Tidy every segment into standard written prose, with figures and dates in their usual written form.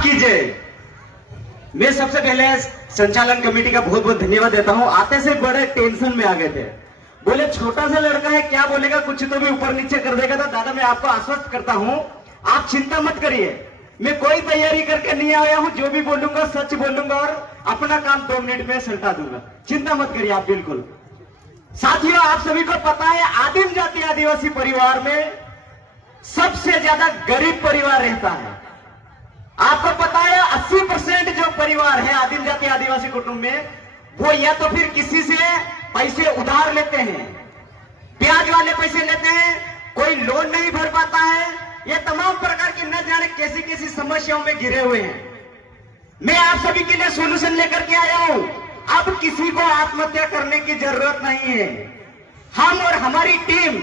आपकी जय। मैं सबसे पहले संचालन कमेटी का बहुत बहुत धन्यवाद देता हूं। आते से बड़े टेंशन में आ गए थे, बोले छोटा सा लड़का है क्या बोलेगा, कुछ तो भी ऊपर नीचे कर देगा। तो दादा मैं आपको आश्वस्त करता हूं, आप चिंता मत करिए, मैं कोई तैयारी करके नहीं आया हूं, जो भी बोलूंगा सच बोलूंगा और अपना काम 2 मिनट में सल्टा दूंगा। चिंता मत करिए आप बिल्कुल। साथियों, आप सभी को पता है आदिम जाति आदिवासी परिवार में सबसे ज्यादा गरीब परिवार रहता है। आपको पता है 80% जो परिवार है आदिम जाति आदिवासी कुटुंब में, वो या तो फिर किसी से पैसे उधार लेते हैं, ब्याज वाले पैसे लेते हैं, कोई लोन नहीं भर पाता है, ये तमाम प्रकार की न जाने कैसी कैसी समस्याओं में घिरे हुए हैं। मैं आप सभी के लिए सोल्यूशन लेकर के आया हूं। अब किसी को आत्महत्या करने की जरूरत नहीं है। हम और हमारी टीम,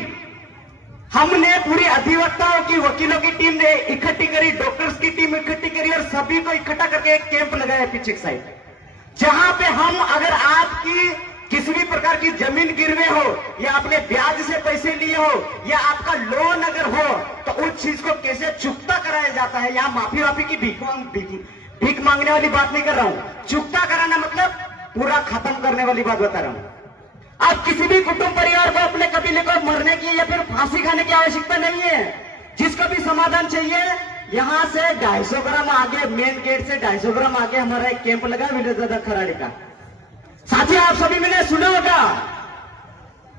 हमने पूरी अधिवक्ताओं की, वकीलों की टीम ने इकट्ठी करी, डॉक्टर्स की टीम इकट्ठी करी और सभी को इकट्ठा करके एक कैंप लगाया पीछे की साइड, जहां पे हम अगर आपकी किसी भी प्रकार की जमीन गिरवे हो या आपने ब्याज से पैसे लिए हो या आपका लोन अगर हो तो उस चीज को कैसे चुकता कराया जाता है। यहाँ माफी की भीख मांगने वाली बात नहीं कर रहा हूं, चुकता कराना मतलब पूरा खत्म करने वाली बात बता रहा हूं। अब किसी भी कुटुंब परिवार को अपने कबीले को मरने की या फिर फांसी खाने की आवश्यकता नहीं है। जिसको भी समाधान चाहिए, यहां से 250 ग्राम आगे, मेन गेट से 250 ग्राम आगे हमारा एक कैंप लगा विलेज दादा खराड़ी का। साथियों, आप सभी मैंने सुना होगा,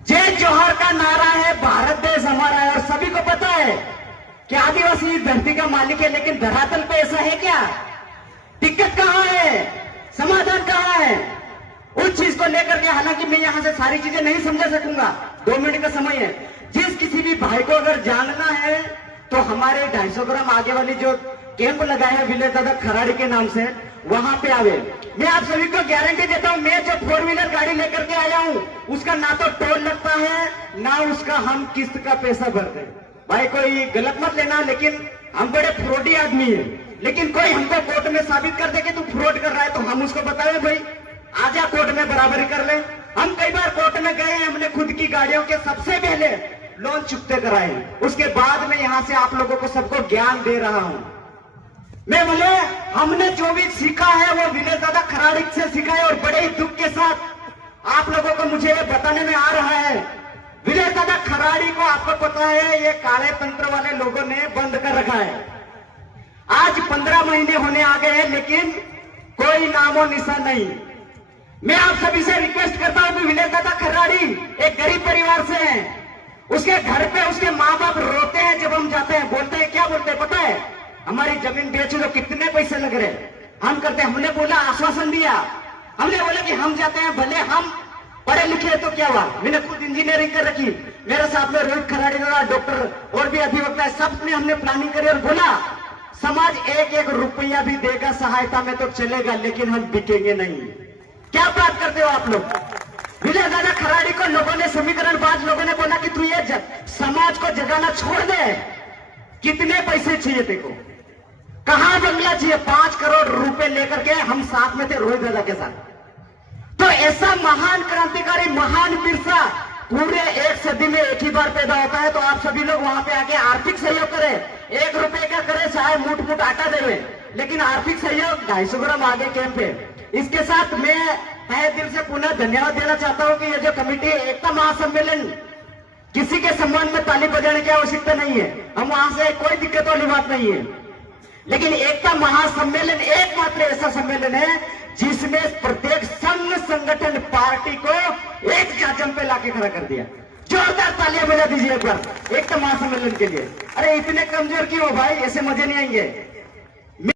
जय जोहर का नारा है, भारत देश हमारा है। और सभी को पता है कि आदिवासी इस धरती का मालिक है, लेकिन धरातल पे ऐसा है क्या? दिक्कत कहां है, समाधान कहां है, उस चीज को लेकर के, हालांकि मैं यहां से सारी चीजें नहीं समझा सकूंगा, 2 मिनट का समय है। जिस किसी भी भाई को अगर जानना है तो हमारे 250 ग्राम आगे वाली जो कैंप लगाया है विलेज दादा खराड़ी के नाम से, वहां पे आवे। मैं आप सभी को गारंटी देता हूं, मैं जो 4 व्हीलर गाड़ी लेकर के आया हूं, उसका ना तो टोल लगता है ना उसका हम किस्त का पैसा भरते हैं। भाई कोई गलत मत लेना, लेकिन हम बड़े फ्रॉडी आदमी हैं। लेकिन कोई हमको कोर्ट में साबित कर दे कि तू फ्रॉड कर रहा है तो हम उसको बताए भाई आजा कोर्ट में बराबरी कर ले। हम कई बार कोर्ट में गए हैं, हमने खुद की गाड़ियों के सबसे पहले लोन चुकते कराए, उसके बाद में यहां से आप लोगों को सबको ज्ञान दे रहा हूं। मैं बोले हमने जो भी सीखा है वो विलेज दादा खराड़ी से सीखा है और बड़े ही दुख के साथ आप लोगों को मुझे ये बताने में आ रहा है। विलेज दादा खराड़ी को आपको पता है ये काले तंत्र वाले लोगों ने बंद कर रखा है। आज 15 महीने होने आ गए हैं, लेकिन कोई नामो निशान नहीं। मैं आप सभी से रिक्वेस्ट करता हूं कि विलेज दादा खराड़ी एक गरीब परिवार से है, उसके घर पे उसके माँ बाप रोते हैं जब हम जाते हैं, बोलते हैं क्या बोलते हैं पता है, हमारी जमीन बेच दो, कितने पैसे लग रहे हम करते हैं। हमने बोला, आश्वासन दिया, हमने बोला कि हम जाते हैं, भले हम पढ़े लिखे तो क्या हुआ, मैंने खुद इंजीनियरिंग कर रखी, मेरे साथ में रोहित खराड़ी डॉक्टर और भी अधिवक्ता है, सब ने हमने प्लानिंग करी और बोला समाज 1-1 रुपया भी देगा सहायता में तो चलेगा, लेकिन हम बिकेंगे नहीं। क्या बात करते हो आप लोग? विजय दादा खराड़ी को लोगों ने, समीकरण 5 लोगों ने बोला कि तू ये समाज को जगाना छोड़ दे। कितने पैसे चाहिए तेको, कहां बंगला चाहिए? 5 करोड़ रुपए लेकर के हम साथ में थे रोहित दादा के साथ। तो ऐसा महान क्रांतिकारी, महान बिरसा पूरे 1 सदी में एक ही बार पैदा होता है। तो आप सभी लोग वहां पे आके आर्थिक सहयोग करें, 1 रुपए का करे, चाहे मुठ आटा देवे, लेकिन आर्थिक सहयोग 250 ग्राम आगे कैंप है। इसके साथ मैं तहे दिल से पुनः धन्यवाद देना चाहता हूं कि ये जो कमेटी है, एकता महासम्मेलन, किसी के सम्मान में ताली बजाने की आवश्यकता नहीं है, हम वहां से कोई दिक्कत वाली बात नहीं है। लेकिन एकता महासम्मेलन एकमात्र ऐसा सम्मेलन है जिसमें प्रत्येक संघ संगठन पार्टी को एक जाजम पे लाके खड़ा कर दिया। जोरदार तालियां बजा दीजिए एक बार एकता महासम्मेलन के लिए। अरे इतने कमजोर क्यों हो भाई, ऐसे मजे नहीं आएंगे।